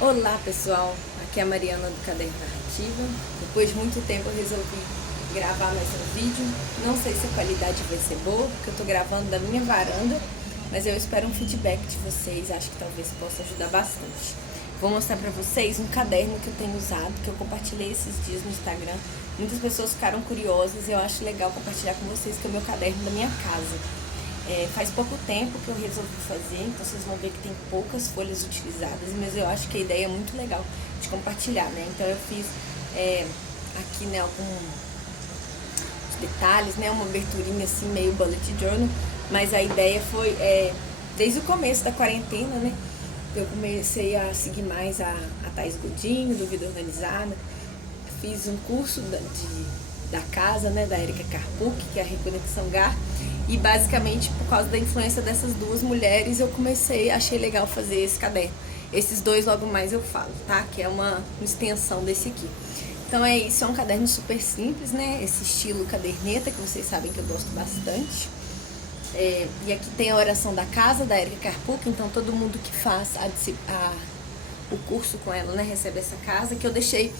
Olá pessoal, aqui é a Mariana do Caderno Narrativa. Depois de muito tempo eu resolvi gravar mais um vídeo. Não sei se a qualidade vai ser boa, porque eu tô gravando da minha varanda, mas eu espero um feedback de vocês, acho que talvez possa ajudar bastante. Vou mostrar pra vocês um caderno que eu tenho usado, que eu compartilhei esses dias no Instagram. Muitas pessoas ficaram curiosas e eu acho legal compartilhar com vocês, que é o meu caderno da minha casa. Faz pouco tempo que eu resolvi fazer, então vocês vão ver que tem poucas folhas utilizadas, mas eu acho que a ideia é muito legal de compartilhar, né? Então eu fiz aqui, né, alguns detalhes, né, uma aberturinha assim, meio bullet journal, mas a ideia foi, desde o começo da quarentena, né, eu comecei a seguir mais a Thaís Godinho, do Vida Organizada. Fiz um curso da casa, né, da Erika Karpuk, que é a Reconexão GAR, e basicamente por causa da influência dessas duas mulheres eu achei legal fazer esse caderno. Esses dois logo mais eu falo, tá? Que é uma extensão desse aqui. Então é isso, é um caderno super simples, né? Esse estilo caderneta, que vocês sabem que eu gosto bastante. E aqui tem a oração da casa, da Erika Karpuk, então todo mundo que faz o curso com ela, né, recebe essa casa, que eu deixei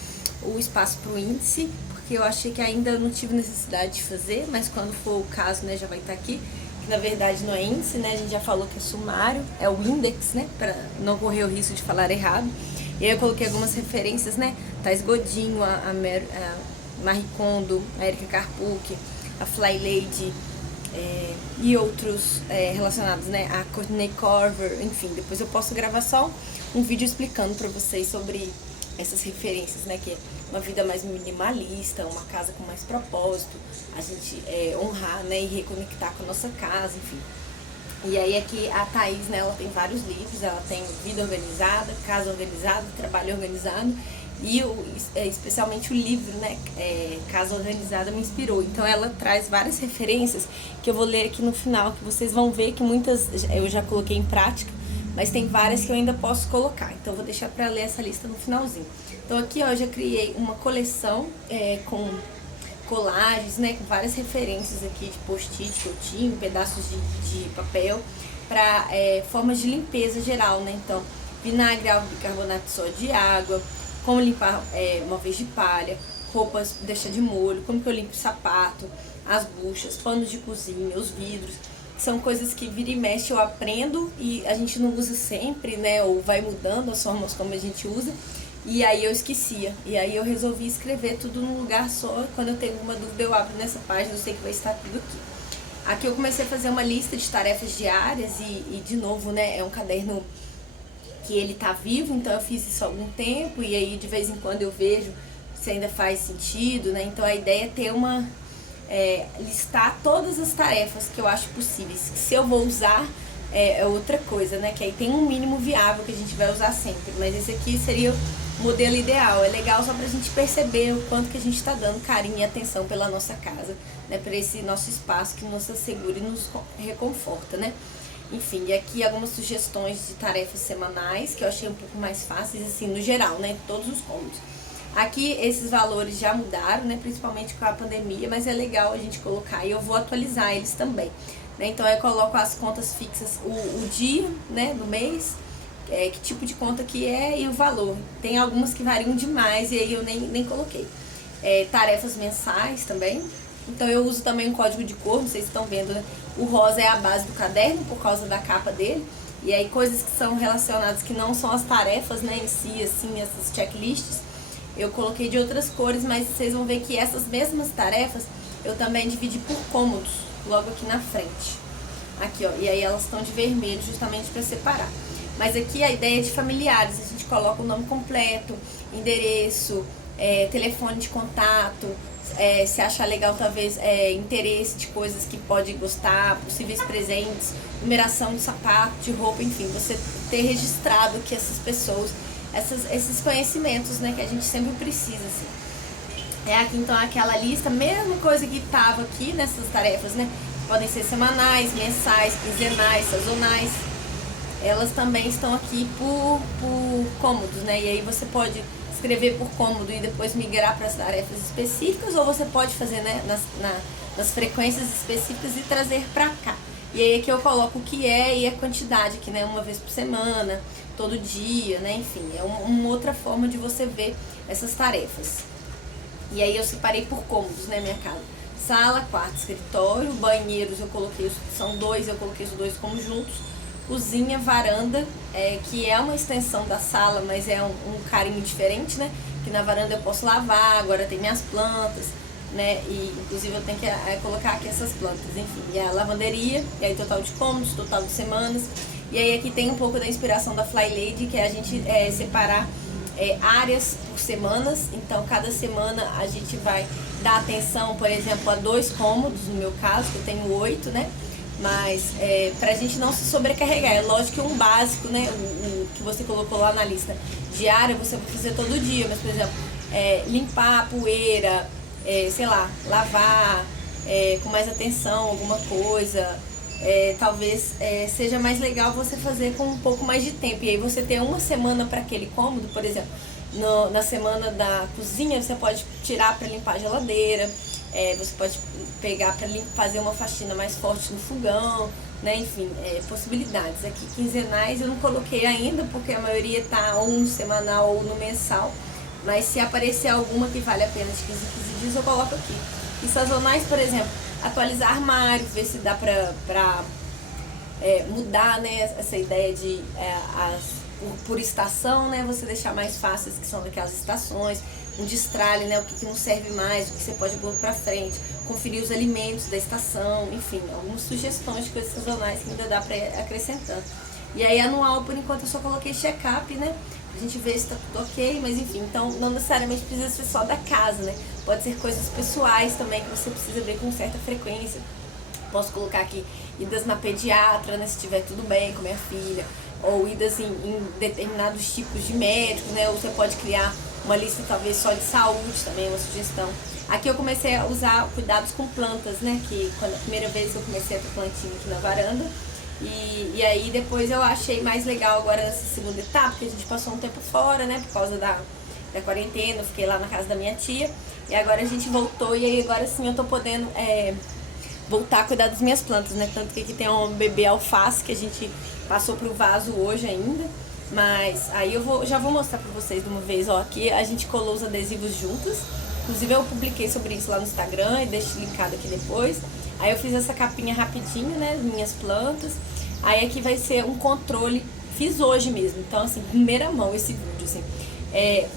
o espaço para o índice, porque eu achei que ainda não tive necessidade de fazer, mas quando for o caso, né, já vai estar aqui, que na verdade não é índice, né, a gente já falou que é sumário, é o index, né, para não correr o risco de falar errado. E aí eu coloquei algumas referências, né, Thaís Godinho, a Marie Kondo, a Erika Karpuk, a Fly Lady, e outros relacionados, né, a Courtney Corver, enfim, depois eu posso gravar só um vídeo explicando pra vocês sobre essas referências, né, que é uma vida mais minimalista, uma casa com mais propósito, a gente honrar, né, e reconectar com a nossa casa, enfim. E aí aqui a Thaís, né, ela tem vários livros, ela tem Vida Organizada, Casa Organizada, Trabalho Organizado, e especialmente o livro, né, Casa Organizada me inspirou. Então ela traz várias referências que eu vou ler aqui no final, que vocês vão ver que muitas eu já coloquei em prática, mas tem várias que eu ainda posso colocar. Então eu vou deixar para ler essa lista no finalzinho. Então aqui, ó, eu já criei uma coleção com colagens, né, com várias referências aqui de post-it que eu tinha, pedaços de papel, para formas de limpeza geral, né? Então, vinagre, álcool, bicarbonato de sódio de água, como limpar móveis de palha, roupas deixar de molho, como que eu limpo o sapato, as buchas, panos de cozinha, os vidros. São coisas que vira e mexe eu aprendo e a gente não usa sempre, né? Ou vai mudando as formas como a gente usa. E aí eu esquecia. E aí eu resolvi escrever tudo num lugar só. Quando eu tenho alguma dúvida eu abro nessa página, eu sei que vai estar tudo aqui. Aqui eu comecei a fazer uma lista de tarefas diárias e de novo, né? É um caderno que ele tá vivo, então eu fiz isso há algum tempo e aí de vez em quando eu vejo se ainda faz sentido, né? Então a ideia é ter listar todas as tarefas que eu acho possíveis. Se eu vou usar é outra coisa, né? Que aí tem um mínimo viável que a gente vai usar sempre, mas esse aqui seria o modelo ideal. É legal só pra gente perceber o quanto que a gente tá dando carinho e atenção pela nossa casa, né? Pra esse nosso espaço que nos assegura e nos reconforta, né? Enfim, e aqui algumas sugestões de tarefas semanais que eu achei um pouco mais fáceis, assim, no geral, né? Todos os cômodos. Aqui esses valores já mudaram, né? Principalmente com a pandemia, mas é legal a gente colocar e eu vou atualizar eles também, né? Então eu coloco as contas fixas, o dia, né, do mês, que tipo de conta que é e o valor. Tem algumas que variam demais e aí eu nem coloquei. Tarefas mensais também. Então eu uso também um código de cor, vocês estão vendo, né? O rosa é a base do caderno por causa da capa dele. E aí coisas que são relacionadas, que não são as tarefas, né, em si, assim, essas checklists, eu coloquei de outras cores, mas vocês vão ver que essas mesmas tarefas eu também dividi por cômodos, logo aqui na frente. Aqui, ó, e aí elas estão de vermelho justamente para separar. Mas aqui a ideia é de familiares, a gente coloca o nome completo, endereço, telefone de contato, se achar legal talvez interesse de coisas que pode gostar, possíveis presentes, numeração de sapato, de roupa, enfim, você ter registrado que essas pessoas, esses conhecimentos, né, que a gente sempre precisa, assim. Aqui então aquela lista, mesma coisa que estava aqui nessas tarefas, né, podem ser semanais, mensais, quinzenais, sazonais, elas também estão aqui por cômodos, né, e aí você pode escrever por cômodo e depois migrar para as tarefas específicas, ou você pode fazer, né, nas frequências específicas e trazer para cá. E aí aqui eu coloco o que é e a quantidade aqui, né? Uma vez por semana, todo dia, né? Enfim, é uma outra forma de você ver essas tarefas. E aí eu separei por cômodos, né, minha casa. Sala, quarto, escritório, banheiros eu coloquei, são dois, eu coloquei os dois como juntos. Cozinha, varanda, que é uma extensão da sala, mas é um carinho diferente, né? Que na varanda eu posso lavar, agora tem minhas plantas, né? E inclusive eu tenho que colocar aqui essas plantas, enfim. E a lavanderia, e aí total de cômodos, total de semanas. E aí aqui tem um pouco da inspiração da Fly Lady, que é a gente separar áreas por semanas. Então cada semana a gente vai dar atenção, por exemplo, a 2 cômodos, no meu caso, que eu tenho 8, né? Mas pra gente não se sobrecarregar. É lógico que um básico, né? O que você colocou lá na lista diária, você vai fazer todo dia. Mas, por exemplo, limpar a poeira, sei lá, lavar com mais atenção alguma coisa. Talvez seja mais legal você fazer com um pouco mais de tempo. E aí você ter uma semana para aquele cômodo, por exemplo, na semana da cozinha, você pode tirar para limpar a geladeira. Você pode pegar para fazer uma faxina mais forte no fogão, né? Enfim, possibilidades. Aqui quinzenais eu não coloquei ainda, porque a maioria tá ou no semanal ou no mensal. Mas se aparecer alguma que vale a pena de 15 em 15 dias, eu coloco aqui. E sazonais, por exemplo, atualizar armário, ver se dá pra mudar, né, essa ideia de por estação, né, você deixar mais fáceis, que são daquelas estações, um destralhe, né, o que não serve mais, o que você pode pôr pra frente, conferir os alimentos da estação, enfim, algumas sugestões de coisas sazonais que ainda dá pra ir acrescentando. E aí anual, por enquanto, eu só coloquei check-up, né, pra gente ver se tá tudo ok, mas enfim, então não necessariamente precisa ser só da casa, né, pode ser coisas pessoais também que você precisa ver com certa frequência. Posso colocar aqui idas na pediatra, né, se estiver tudo bem com minha filha, ou idas em determinados tipos de médicos, né, ou você pode criar uma lista talvez só de saúde também, uma sugestão. Aqui eu comecei a usar cuidados com plantas, né, que quando a primeira vez eu comecei a ter plantinha aqui na varanda, e aí depois eu achei mais legal agora nessa segunda etapa, porque a gente passou um tempo fora, né, por causa da quarentena, eu fiquei lá na casa da minha tia, e agora a gente voltou, e aí agora sim eu tô podendo voltar a cuidar das minhas plantas, né? Tanto que aqui tem um bebê alface que a gente passou pro vaso hoje ainda. Mas aí eu já vou mostrar pra vocês de uma vez, ó. Aqui a gente colou os adesivos juntos. Inclusive eu publiquei sobre isso lá no Instagram e deixo linkado aqui depois. Aí eu fiz essa capinha rapidinho, né? Minhas plantas. Aí aqui vai ser um controle, fiz hoje mesmo. Então, assim, primeira mão esse vídeo, assim.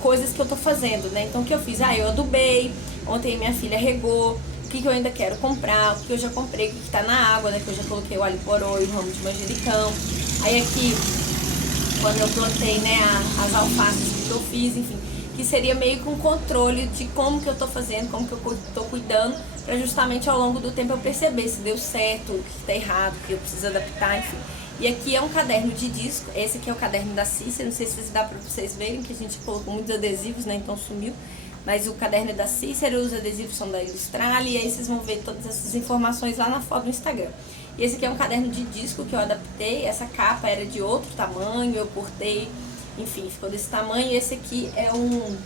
Coisas que eu tô fazendo, né? Então o que eu fiz? Eu adubei, ontem minha filha regou. O que eu ainda quero comprar, o que eu já comprei, o que tá na água, né? Que eu já coloquei o alho poró e o ramo de manjericão. Aí aqui, quando eu plantei, né, as alfaces que eu fiz, enfim, que seria meio que um controle de como que eu tô fazendo, como que eu tô cuidando, pra justamente ao longo do tempo eu perceber se deu certo, o que tá errado, o que eu preciso adaptar, enfim. E aqui é um caderno de disco, esse aqui é o caderno da Cícera, não sei se dá pra vocês verem, que a gente colocou muitos adesivos, né, então sumiu. Mas o caderno é da Cícera, os adesivos são da Ilustrale, e aí vocês vão ver todas essas informações lá na foto do Instagram. E esse aqui é um caderno de disco que eu adaptei, essa capa era de outro tamanho, eu cortei, enfim, ficou desse tamanho. E esse aqui é um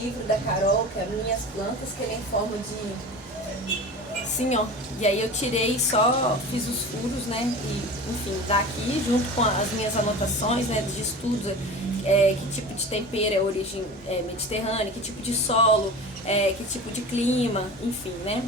livro da Carol, que é Minhas Plantas, que ele é em forma de... assim, ó. E aí eu tirei só, fiz os furos, né, e enfim, daqui, junto com as minhas anotações, né, de estudos, que tipo de tempero é origem mediterrânea, que tipo de solo, que tipo de clima, enfim, né?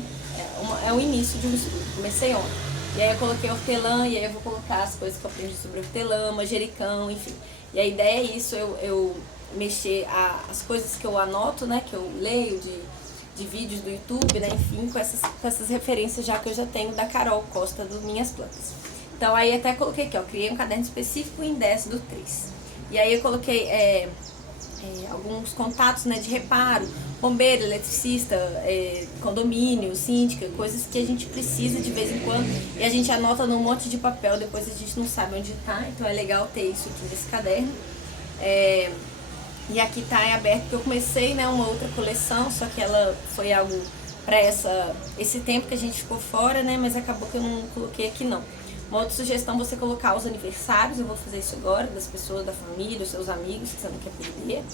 É o início de um estudo. Comecei ontem. E aí eu coloquei hortelã, e aí eu vou colocar as coisas que eu aprendi sobre hortelã, manjericão, enfim. E a ideia é isso, eu mexer as coisas que eu anoto, né? Que eu leio de vídeos do YouTube, né? Enfim, com essas referências já que eu já tenho da Carol Costa, do Minhas Plantas. Então aí até coloquei aqui, ó, criei um caderno específico em 10 do 3. E aí eu coloquei alguns contatos, né, de reparo, bombeiro, eletricista, condomínio, síndica, coisas que a gente precisa de vez em quando. E a gente anota num monte de papel, depois a gente não sabe onde tá, então é legal ter isso aqui nesse caderno. E aqui tá aberto, porque eu comecei, né, uma outra coleção, só que ela foi algo para esse tempo que a gente ficou fora, né, mas acabou que eu não coloquei aqui não. Uma outra sugestão é você colocar os aniversários, eu vou fazer isso agora, das pessoas da família, os seus amigos, que você não quer perder,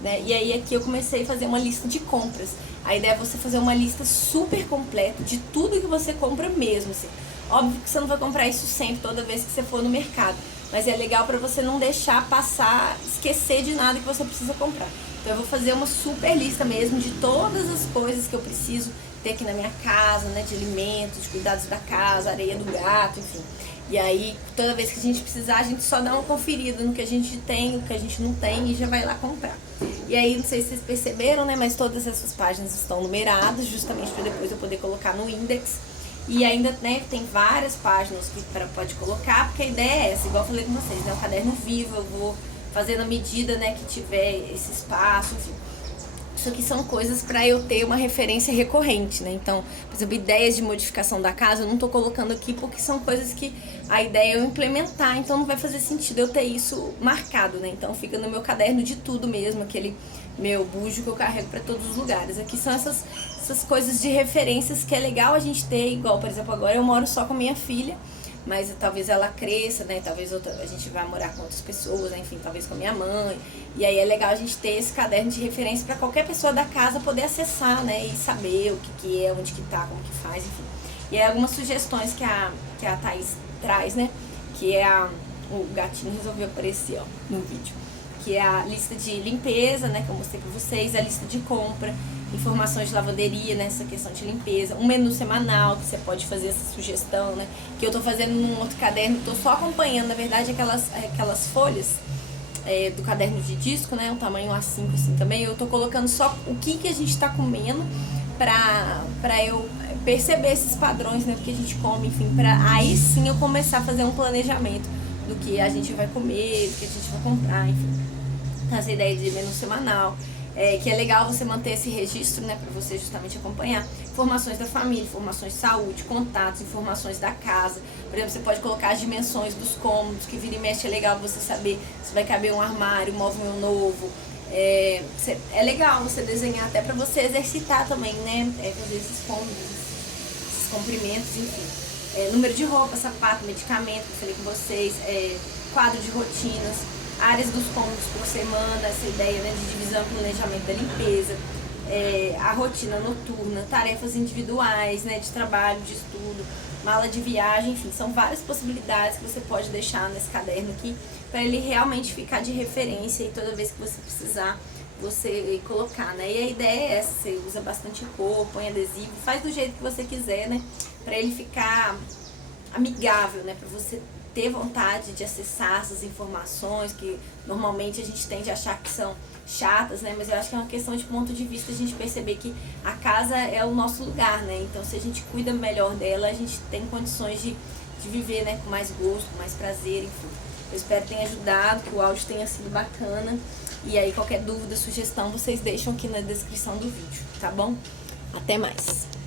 né? E aí aqui eu comecei a fazer uma lista de compras. A ideia é você fazer uma lista super completa de tudo que você compra mesmo, assim. Óbvio que você não vai comprar isso sempre, toda vez que você for no mercado, mas é legal para você não deixar passar, esquecer de nada que você precisa comprar. Então eu vou fazer uma super lista mesmo de todas as coisas que eu preciso ter aqui na minha casa, né, de alimentos, de cuidados da casa, areia do gato, enfim. E aí, toda vez que a gente precisar, a gente só dá uma conferida no que a gente tem, no que a gente não tem e já vai lá comprar. E aí, não sei se vocês perceberam, né, mas todas essas páginas estão numeradas, justamente para depois eu poder colocar no index. E ainda, né, tem várias páginas que pode colocar, porque a ideia é essa, igual eu falei com vocês, né, o caderno vivo, eu vou fazer na medida, né, que tiver esse espaço, enfim. Isso aqui são coisas para eu ter uma referência recorrente, né? Então, por exemplo, ideias de modificação da casa eu não tô colocando aqui porque são coisas que a ideia é eu implementar, então não vai fazer sentido eu ter isso marcado, né? Então fica no meu caderno de tudo mesmo, aquele meu bujo que eu carrego para todos os lugares. Aqui são essas coisas de referências que é legal a gente ter, igual, por exemplo, agora eu moro só com a minha filha, mas talvez ela cresça, né? Talvez a gente vá morar com outras pessoas, né? Enfim, talvez com a minha mãe. E aí é legal a gente ter esse caderno de referência para qualquer pessoa da casa poder acessar, né? E saber o que é, onde que tá, como que faz, enfim. E aí algumas sugestões que a Thaís traz, né? Que é o gatinho resolveu aparecer, ó, no vídeo. Que é a lista de limpeza, né? Que eu mostrei pra vocês, a lista de compra, informações de lavanderia, né, essa questão de limpeza, um menu semanal que você pode fazer essa sugestão, né, que eu tô fazendo num outro caderno, tô só acompanhando, na verdade, aquelas folhas do caderno de disco, né, um tamanho A5 assim também, eu tô colocando só o que a gente tá comendo pra eu perceber esses padrões, né, do que a gente come, enfim, pra aí sim eu começar a fazer um planejamento do que a gente vai comer, do que a gente vai comprar, enfim, essa ideia de menu semanal. Que é legal você manter esse registro, né, para você justamente acompanhar informações da família, informações de saúde, contatos, informações da casa. Por exemplo, você pode colocar as dimensões dos cômodos, que vira e mexe é legal você saber se vai caber um armário, um móvel novo. É legal você desenhar até para você exercitar também, né, fazer esses cômodos, esses comprimentos, enfim. Número de roupa, sapato, medicamento, que eu falei com vocês, quadro de rotinas, áreas dos cômodos por semana, essa ideia, né, de divisão e planejamento da limpeza, a rotina noturna, tarefas individuais, né, de trabalho, de estudo, mala de viagem, enfim, são várias possibilidades que você pode deixar nesse caderno aqui para ele realmente ficar de referência e toda vez que você precisar você colocar, né? E a ideia é essa, você usa bastante cor, põe adesivo, faz do jeito que você quiser, né, para ele ficar amigável, né, para você ter vontade de acessar essas informações que normalmente a gente tende a achar que são chatas, né? Mas eu acho que é uma questão de ponto de vista, a gente perceber que a casa é o nosso lugar, né? Então se a gente cuida melhor dela, a gente tem condições de viver, né, com mais gosto, com mais prazer, enfim. Eu espero que tenha ajudado, que o áudio tenha sido bacana. E aí qualquer dúvida, sugestão, vocês deixam aqui na descrição do vídeo, tá bom? Até mais!